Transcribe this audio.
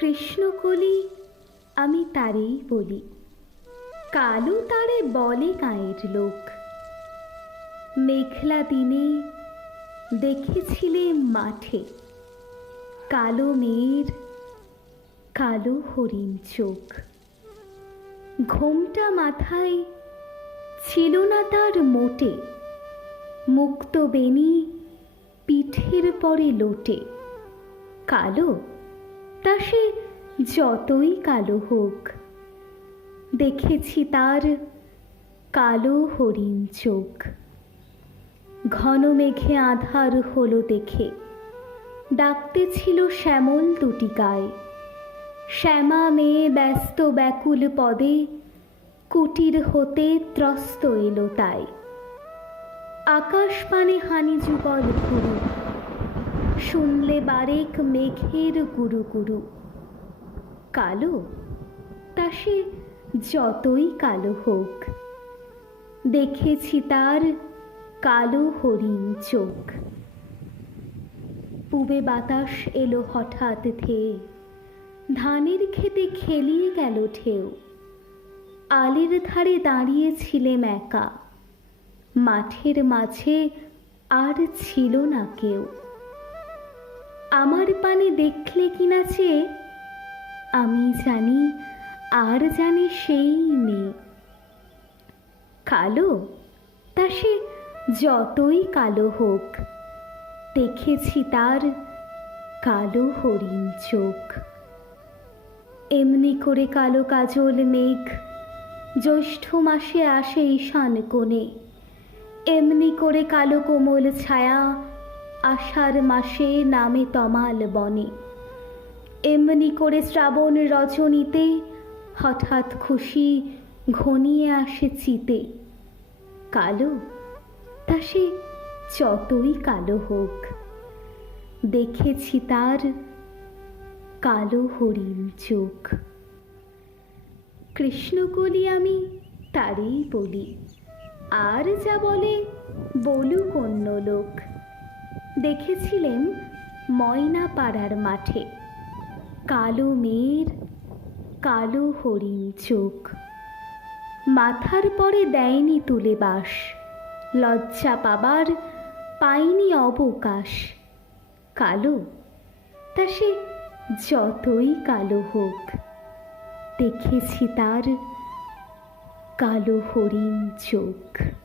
কৃষ্ণকলি আমি তারেই বলি কালো তারে বলে গাঁয়ের লোক মেঘলা দিনে দেখেছিলে মাঠে কালো মেয়ের কালো হরিণ চোখ ঘোমটা মাথায় ছিল না তার মোটে মুক্ত বেনি পিঠের পরে লোটে কালো তা সে যতই কালো হোক দেখেছি তার কালো হরিণ চোখ ঘন মেঘে আধার হলো দেখে ডাকতে ছিল শ্যামল দুটিকায় শ্যামা মেয়ে ব্যস্ত ব্যাকুল পদে কুটির হতে ত্রস্ত এলো তাই আকাশ পানে হানি যুগল ঘুরু শুনলে বারেক মেঘের গুরু গুরু কালো তা সে যতই কালো হোক দেখেছি তার কালো হরিণ চোখ পুবে বাতাস এলো হঠাৎ ধেয়ে ধানের খেতে খেলিয়ে গেল ঢেউ আলের ধারে দাঁড়িয়েছিলেম একা মাঠের মাঝে আর ছিল না কেউ আমার পানে দেখলে কিনা চেয়ে আমি জানি আর জানে সেই মেয়ে কালো তা সে যতই কালো হোক দেখেছি তার কালো হরিণ চোখ এমনি করে কালো কাজল মেঘ জ্যৈষ্ঠ মাসে আসে ঈশান কোণে এমনি করে কালো কোমল ছায়া আষাঢ় মাসে নামে তমাল বনে এমনি করে শ্রাবণ রজনীতে হঠাৎ খুশি ঘনিয়ে আসে চিতে কালো তা সে যতই কালো হোক দেখেছি তার কালো হরিণ চোখ কৃষ্ণকলি আমি তারই বলি আর যা বলে বলুক অন্য লোক দেখেছিলেন ময়নাপাড়ার মাঠে কালো মেয়ের কালো হরিণ চোখ মাথার পরে দেয়নি তুলে বাস লজ্জা পাবার পাইনি অবকাশ কালো তা সে যতই কালো হোক দেখেছি তার কালো হরিণ চোখ